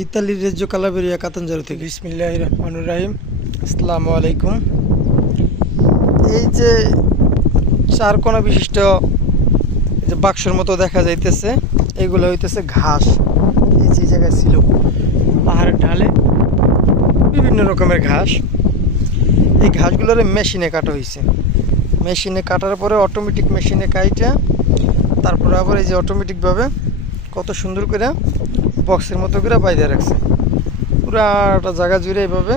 ইতালির রেজ্জো কালাবেরিয়া কাতাঞ্জারো থেকে বিসমিল্লাহির রহমানির রহিম। আসসালামু আলাইকুম। এই যে চার কোণা বিশিষ্ট যে বাক্সের মতো দেখা যাইতেছে, এগুলো হইতেছে ঘাস। এই যে জায়গায় ছিল পাহাড়ের ঢালে বিভিন্ন রকমের ঘাস। এই ঘাসগুলোর মেশিনে কাটা হয়েছে। মেশিনে কাটার পরে অটোমেটিক মেশিনে কাইটা তারপরে আবার এই যে অটোমেটিকভাবে কত সুন্দর করে বক্সের মতো করে বাইরে রাখছে। পুরাটা জায়গা জুড়ে এইভাবে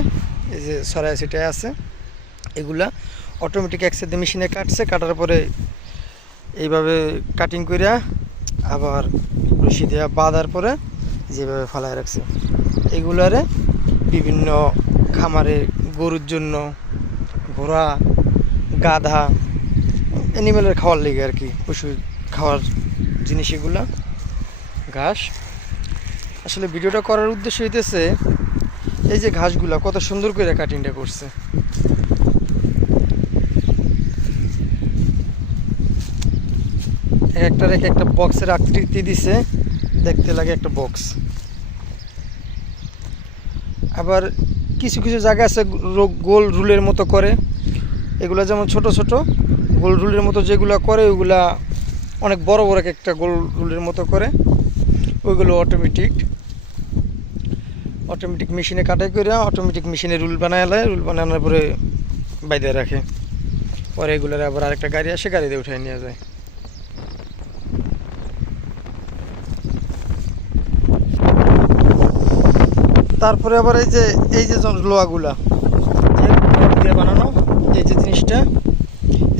এই যে ছড়ায় ছিটায় আছে। এগুলা অটোমেটিক একসাথে মেশিনে কাটছে, কাটার পরে এইভাবে কাটিং করে আবার রশি দেওয়া বাঁধার পরে যেভাবে ফালায় রাখছে। এগুলারে বিভিন্ন খামারে গরুর জন্য, ঘোড়া, গাধা, অ্যানিমেলের খাওয়ার লেগে আর কি, পশু খাওয়ার জিনিস এগুলা ঘাস। আসলে ভিডিওটা করার উদ্দেশ্য হইতেছে এই যে ঘাসগুলা কত সুন্দর করে কাটিংটা করছে। একটার একটা বক্সের আকৃতি দিছে, দেখতে লাগে একটা বক্স। আবার কিছু কিছু জায়গা আছে গোল রুলের মতো করে, এগুলা যেমন ছোট ছোট গোল রুলের মতো যেগুলা করে ওইগুলা অনেক বড় বড় একটা গোল রুলের মতো করে। ওইগুলো অটোমেটিক মেশিনে কাটাই করে অটোমেটিক মেশিনে রুল বানানোর পরে বাইরে রাখে। পরে এগুলোর আবার আরেকটা গাড়ি আসে, গাড়িতে উঠাই নিয়ে যায়। তারপরে আবার এই যে লোহাগুলা দিয়ে বানানো, এই যে জিনিসটা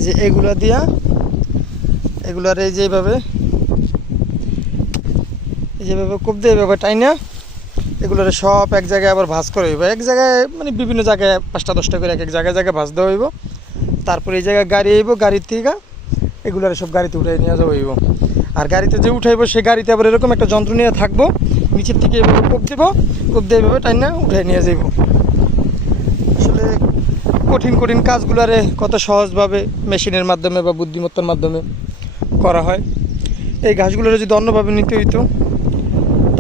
যে এগুলা দিয়া এগুলার এই যেভাবে কোপ দিয়ে এইভাবে টাইনা এগুলোর সব এক জায়গায় আবার ভাঁজ করে হইব। এক জায়গায় মানে বিভিন্ন জায়গায় 5টা 10টা করে এক এক জায়গায় ভাঁজ দেওয়া হইব। তারপরে এই জায়গায় গাড়ি আইব, গাড়ির থেকে এগুলোর সব গাড়িতে উঠাই নিয়ে যাওয়া হইব। আর গাড়িতে যে উঠাইব সে গাড়িতে আবার এরকম একটা যন্ত্র নিয়ে থাকবো, নিচের থেকে এভাবে কোপ দিয়ে এইভাবে টাইনা উঠাই নিয়ে যাইব। আসলে কঠিন কাজগুলারে কত সহজভাবে মেশিনের মাধ্যমে বা বুদ্ধিমত্তার মাধ্যমে করা হয়। এই ঘাসগুলোরে যদি অন্যভাবে নিতে হইতো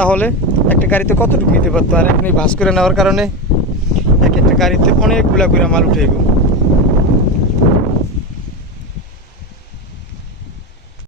তাহলে একটা গাড়িতে কতটুকু নিতে পারতো। আর এখন এই ভাঁজ করে নেওয়ার কারণে এক একটা গাড়িতে অনেকগুলা করে মাল উঠাইব।